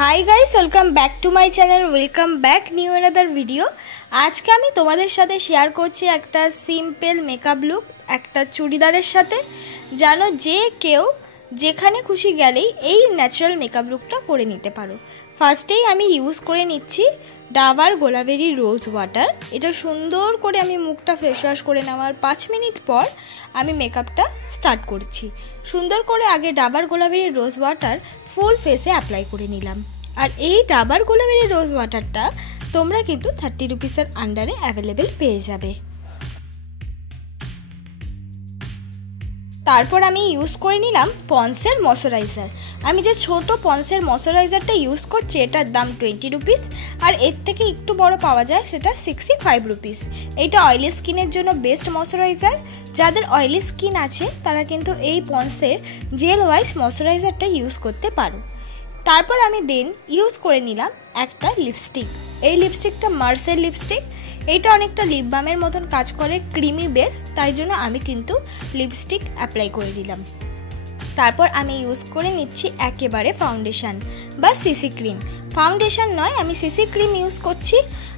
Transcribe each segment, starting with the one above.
Hi guys, welcome back to my channel. Welcome back new another video. আজকে আমি তোমাদের সাথে শেয়ার করছি একটা সিম্পল মেকআপ লুক একটা চুড়িদারের সাথে। জানো, যে কেউ যেখানে খুশি গেলেই এই ন্যাচারাল মেকআপ লুকটা করে নিতে পারো। ফার্স্টেই আমি ইউজ করে নিচ্ছি ডাবার গোলাবেরি রোজ ওয়াটার। এটা সুন্দর করে আমি মুখটা ফেস ওয়াশ করে নেওয়ার 5 মিনিট পর আমি মেকআপটা স্টার্ট করছি। সুন্দর করে আগে ডাবার গোলাবেরি রোজ ওয়াটার ফুল ফেসে অ্যাপ্লাই করে নিলাম। আর এই ডাবার গোলাবেরি রোজ ওয়াটারটা তোমরা কিন্তু 30 রুপিসের আন্ডারে অ্যাভেলেবেল পেয়ে যাবে। তারপর আমি ইউজ করে নিলাম পন্সের ময়শ্চারাইজার। আমি যে ছোট পন্সের ময়শ্চারাইজারটা ইউজ করছি এটার দাম 20 রুপিস, আর এর থেকে একটু বড় পাওয়া যায় সেটা 65 রুপিস। এটা অয়েলি স্কিনের জন্য বেস্ট ময়শ্চারাইজার। যাদের অয়েলি স্কিন আছে তারা কিন্তু এই পন্সের জেল ওয়াইজ ময়শ্চারাইজারটা ইউজ করতে পারো। তারপর আমি দেন ইউজ করে নিলাম একটা লিপস্টিক। এই লিপস্টিকটা মার্সের লিপস্টিক। এইটা অনেকটা লিপ বামের মতন কাজ করে, ক্রিমি বেস, তাই জন্য আমি কিন্তু লিপস্টিক অ্যাপ্লাই করে দিলাম। তারপর আমি ইউজ করে নিচ্ছি একেবারে ফাউন্ডেশন বা সিসি ক্রিম। ফাউন্ডেশন নয়, আমি সিসি ক্রিম ইউজ করছি।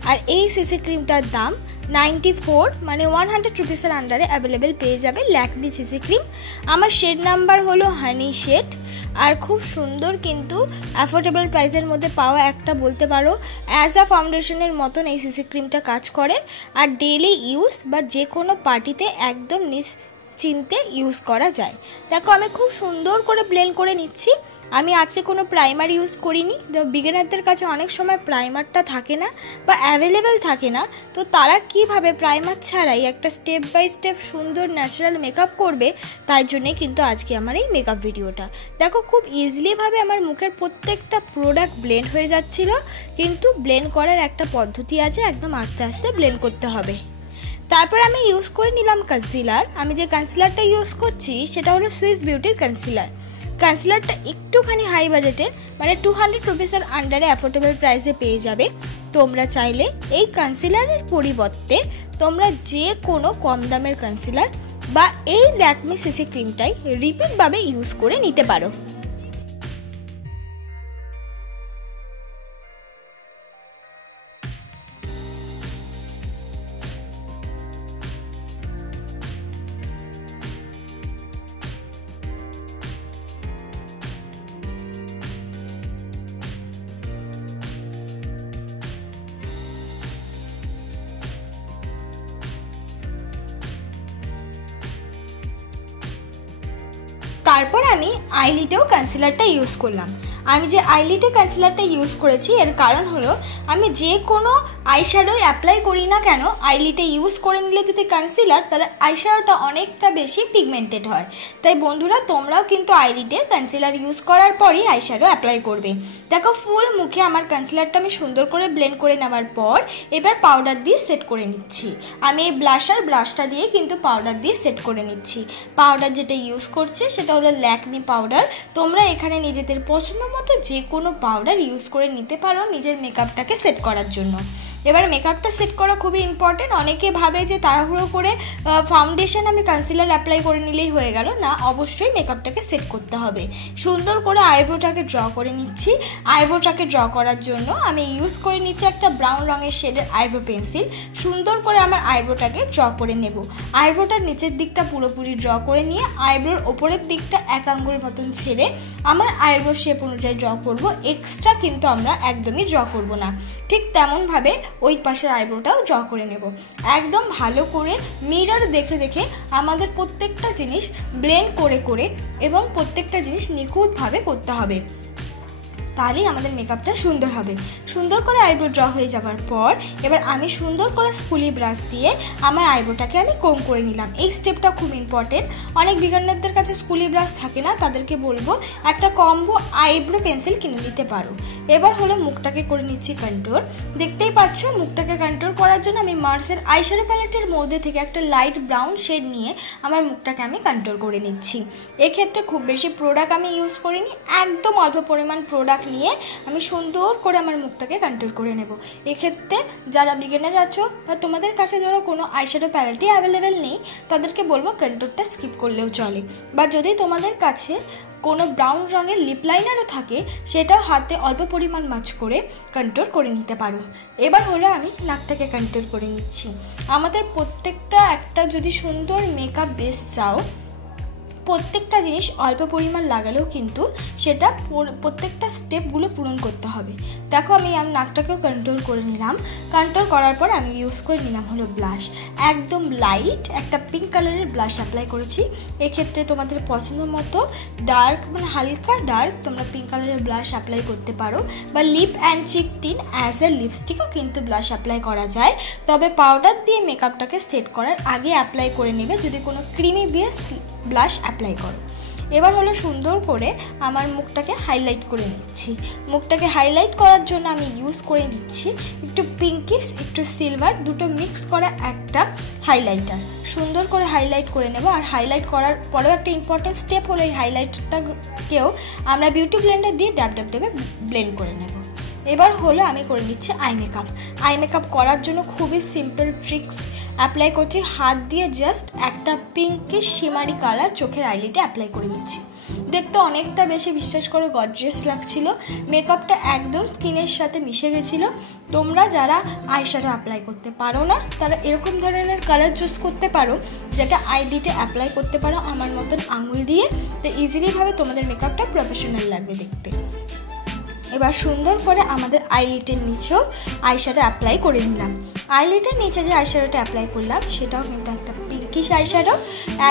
আর এই সিসি ক্রিমটার দাম 94 মানে 100 রুপিসের আন্ডারে অ্যাভেলেবেল পেয়ে যাবে ল্যাকমি সিসি ক্রিম। আমার শেড নাম্বার হলো হানি শেড। আর খুব সুন্দর কিন্তু অ্যাফোর্ডেবল প্রাইসের মধ্যে পাওয়া একটা বলতে পারো অ্যাজ আ ফাউন্ডেশনের মতন এই সিসি ক্রিমটা কাজ করে। আর ডেইলি ইউজ বা যে কোনো পার্টিতে একদম নিশ্চিন্তে ইউজ করা যায়। দেখো আমি খুব সুন্দর করে ব্লেন্ড করে নিচ্ছি। আমি আজকে কোনো প্রাইমার ইউজ করিনি। বিগিনারদের কাছে অনেক সময় প্রাইমারটা থাকে না বা অ্যাভেলেবেল থাকে না, তো তারা কিভাবে প্রাইমার ছাড়াই একটা স্টেপ বাই স্টেপ সুন্দর ন্যাচারাল মেকআপ করবে, তাই জন্যে কিন্তু আজকে আমার এই মেকআপ ভিডিওটা। দেখো খুব ইজিলিভাবে আমার মুখের প্রত্যেকটা প্রোডাক্ট ব্লেন্ড হয়ে যাচ্ছিল, কিন্তু ব্লেন্ড করার একটা পদ্ধতি আছে, একদম আস্তে আস্তে ব্লেন্ড করতে হবে। তারপর আমি ইউজ করে নিলাম কনসিলার। আমি যে কনসিলারটা ইউজ করছি সেটা হলো সুইস বিউটির কনসিলার। কনসিলারটা একটুখানি হাই বাজেটের, মানে 200 রুপিসের আন্ডারে অ্যাফোর্ডেবল প্রাইসে পেয়ে যাবে। তোমরা চাইলে এই কনসিলারের পরিবর্তে তোমরা যে কোনো কম দামের কনসিলার বা এই ল্যাকমি সিসি ক্রিমটাই রিপিটভাবে ইউজ করে নিতে পারো। তারপর আমি আইলিটেও কনসিলারটা ইউজ করলাম। আমি যে আইলিটে কনসিলারটা ইউজ করেছি এর কারণ হলো আমি যে কোনো আইশ্যাডো অ্যাপ্লাই করি না কেন, আইলিটে ইউজ করে নিলে যদি কনসিলার, তাহলে আইশ্যাডোটা অনেকটা বেশি পিগমেন্টেড হয়। তাই বন্ধুরা তোমরাও কিন্তু আইলিটে কনসিলার ইউজ করার পরই আইশ্যাডো অ্যাপ্লাই করবে। দেখো ফুল মুখে আমার কনসিলারটা আমি সুন্দর করে ব্লেন্ড করে নেওয়ার পর এবার পাউডার দিয়ে সেট করে নিচ্ছি। আমি এই ব্রাশটা দিয়ে কিন্তু পাউডার দিয়ে সেট করে নিচ্ছি। পাউডার যেটা ইউজ করছি সেটা হলো ল্যাকমি পাউডার। তোমরা এখানে নিজেদের পছন্দ মতো যে কোনো পাউডার ইউজ করে নিতে পারো নিজের মেকআপটাকে সেট করার জন্য। এবার মেকআপটা সেট করা খুবই ইম্পর্টেন্ট। অনেকে ভাবে যে তাড়াহুড়ো করে ফাউন্ডেশন আমি কনসিলার অ্যাপ্লাই করে নিলেই হয়ে গেল, না, অবশ্যই মেকআপটাকে সেট করতে হবে। সুন্দর করে আইব্রোটাকে ড্র করে নিচ্ছি। আইব্রোটাকে ড্র করার জন্য আমি ইউজ করে নিচ্ছি একটা ব্রাউন রঙের শেডের আইব্রো পেন্সিল। সুন্দর করে আমার আইব্রোটাকে ড্র করে নেব। আইব্রোটার নিচের দিকটা পুরোপুরি ড্র করে নিয়ে আইব্রোর ওপরের দিকটা 1 আঙ্গুল মতন ছেড়ে আমার আইব্রো শেপ অনুযায়ী ড্র করব। এক্সট্রা কিন্তু আমরা একদমই ড্র করব না। ঠিক তেমনভাবে ওই পাশের আইব্রোটাও ড্র করে নেব। একদম ভালো করে মিরর দেখে দেখে আমাদের প্রত্যেকটা জিনিস ব্লেন্ড করে করে এবং প্রত্যেকটা জিনিস নিখুঁতভাবে করতে হবে, তাহলেই আমাদের মেকআপটা সুন্দর হবে। সুন্দর করে আইব্রো ড্র হয়ে যাওয়ার পর এবার আমি সুন্দর করে স্কুলি ব্রাশ দিয়ে আমার আইব্রোটাকে আমি কোম করে নিলাম। এই স্টেপটা খুব ইম্পর্টেন্ট। অনেক বিগিনারদের কাছে স্কুলি ব্রাশ থাকে না, তাদেরকে বলবো একটা কম্বো আইব্রো পেন্সিল কিনে নিতে পারো। এবার হলো মুখটাকে করে নিচ্ছি কন্ট্রোল। দেখতেই পাচ্ছ মুখটাকে কন্ট্রোল করার জন্য আমি মার্সের আইশ্যাডো প্যালেটের মধ্যে থেকে একটা লাইট ব্রাউন শেড নিয়ে আমার মুখটাকে আমি কন্ট্রোল করে নিচ্ছি। এক্ষেত্রে খুব বেশি প্রোডাক্ট আমি ইউজ করিনি, একদম অল্প পরিমাণ প্রোডাক্ট নিয়ে আমি সুন্দর করে আমার মুখটাকে কন্ট্রোল করে নেব। এক্ষেত্রে যারা বিগিনার আছো বা তোমাদের কাছে ধরো কোনো আইশ্যাডো প্যালেটই অ্যাভেলেবেল নেই, তাদেরকে বলবো কন্ট্রোলটা স্কিপ করলেও চলে। বা যদি তোমাদের কাছে কোনো ব্রাউন রঙের লিপ লাইনারও থাকে সেটাও হাতে অল্প পরিমাণ মাছ করে কন্ট্রোল করে নিতে পারো। এবার হলো আমি নাকটাকে কন্ট্রোল করে নিচ্ছি। আমাদের প্রত্যেকটা একটা যদি সুন্দর মেকআপ বেস চাও, প্রত্যেকটা জিনিস অল্প পরিমাণ লাগালেও কিন্তু সেটা প্রত্যেকটা স্টেপগুলো পূরণ করতে হবে। দেখো আমি নাকটাকেও কন্ট্রোল করে নিলাম। কন্ট্রোল করার পর আমি ইউজ করে নিলাম হলো ব্লাশ। একদম লাইট একটা পিঙ্ক কালারের ব্লাশ অ্যাপ্লাই করেছি। এক্ষেত্রে তোমাদের পছন্দ মতো ডার্ক মানে হালকা ডার্ক তোমরা পিঙ্ক কালারের ব্লাশ অ্যাপ্লাই করতে পারো, বা lip and cheek tint as a লিপস্টিকও কিন্তু ব্লাশ অ্যাপ্লাই করা যায়। তবে পাউডার দিয়ে মেকআপটাকে সেট করার আগে অ্যাপ্লাই করে নেবে যদি কোনো ক্রিমি বেস ব্লাশ অ্যাপ্লাই করো। এবার হলো সুন্দর করে আমার মুখটাকে হাইলাইট করে নিচ্ছি। মুখটাকে হাইলাইট করার জন্য আমি ইউজ করে নিচ্ছি একটু পিঙ্কিশ একটু সিলভার দুটো মিক্স করা একটা হাইলাইটার। সুন্দর করে হাইলাইট করে নেব। আর হাইলাইট করার পরেও একটা ইম্পর্টেন্ট স্টেপ হলো এই হাইলাইটটাকেও আমরা বিউটি ব্লেন্ডার দিয়ে ড্যাব ড্যাব ড্যাবে ব্লেন্ড করে নেব। এবার হলো আমি করে নিচ্ছি আই মেকআপ। আই মেকআপ করার জন্য খুবই সিম্পল ট্রিক্স অ্যাপ্লাই করছি। হাত দিয়ে জাস্ট একটা পিঙ্কিশ শিমারি কালার চোখের আইলিটে অ্যাপ্লাই করে নিচ্ছি। দেখতে অনেকটা বেশি বিশ্বাস করো গর্জিয়াস লাগছিল। মেকআপটা একদম স্কিনের সাথে মিশে গেছিলো। তোমরা যারা আইশ্যাডো অ্যাপ্লাই করতে পারো না তারা এরকম ধরনের কালার চুজ করতে পারো যেটা আইলিটে অ্যাপ্লাই করতে পারো আমার মতন আঙুল দিয়ে। তো ইজিলিভাবে তোমাদের মেকআপটা প্রফেশনাল লাগবে দেখতে। এবার সুন্দর করে আমাদের আইলিটের নিচেও আইশ্যাডো অ্যাপ্লাই করে নিলাম। আইলিটের নিচে যে আইশ্যাডোটা অ্যাপ্লাই করলাম সেটাও কিন্তু একটা পিঙ্কিশ আইশ্যাডো,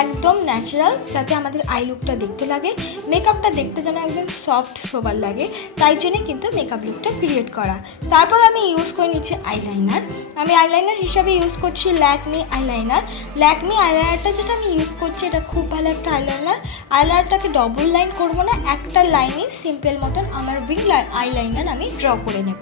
একদম ন্যাচারাল, যাতে আমাদের আই লুকটা দেখতে লাগে, মেকআপটা দেখতে যেন একদম সফট সোবার লাগে, তাই জন্যে কিন্তু মেকআপ লুকটা ক্রিয়েট করা। তারপর আমি ইউজ করে নিচ্ছি আইলাইনার। আমি আইলাইনার হিসাবে ইউজ করছি ল্যাকমি আইলাইনার। ল্যাকমি আইলাইনারটা যেটা আমি ইউজ করছি এটা খুব ভালো একটা আইলাইনার। আইলাইনারটাকে ডবল লাইন করবো না, একটা লাইনই সিম্পল মতন আমার উইং আইলাইনার আমি ড্র করে নেব।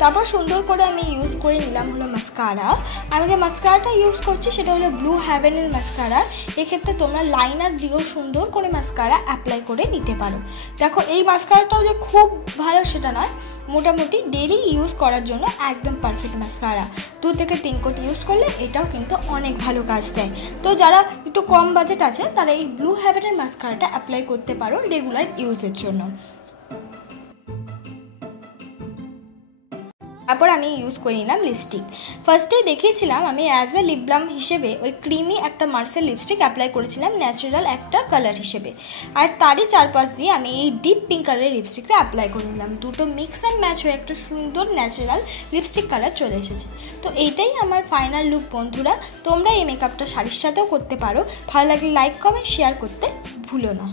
তারপর সুন্দর করে আমি ইউজ করে নিলাম হলো মাস্কারা। আমি যে মাস্কারাটা ইউজ করছি সেটা হলো ব্লু হ্যাভেনের মাস্কারা। এক্ষেত্রে তোমরা লাইনার দিয়েও সুন্দর করে মাস্কারা অ্যাপ্লাই করে নিতে পারো। দেখো এই মাস্কারাটাও যে খুব ভালো সেটা নয়, মোটামুটি ডেইলি ইউজ করার জন্য একদম পারফেক্ট মাস্কারা। 2 থেকে 3 কোট ইউজ করলে এটাও কিন্তু অনেক ভালো কাজ দেয়। তো যারা একটু কম বাজেট আছে তারা এই ব্লু হ্যাভেনের মাস্কারাটা অ্যাপ্লাই করতে পারো রেগুলার ইউজের জন্য। তারপর আমি ইউজ করে নিলাম লিপস্টিক। ফার্স্টেই দেখিয়েছিলাম আমি অ্যাজ এ লিপ বাম হিসেবে ওই ক্রিমি একটা মার্সেল লিপস্টিক অ্যাপ্লাই করেছিলাম ন্যাচারাল একটা কালার হিসেবে। আর তারই চারপাশ দিয়ে আমি এই ডিপ পিঙ্ক কালারের লিপস্টিকটা অ্যাপ্লাই করে নিলাম। দুটো মিক্স অ্যান্ড ম্যাচ হয়ে একটা সুন্দর ন্যাচারাল লিপস্টিক কালার চলে এসেছে। তো এইটাই আমার ফাইনাল লুক বন্ধুরা। তোমরা এই মেকআপটা শাড়ির সাথেও করতে পারো। ভালো লাগলে লাইক কমেন্ট শেয়ার করতে ভুলো না।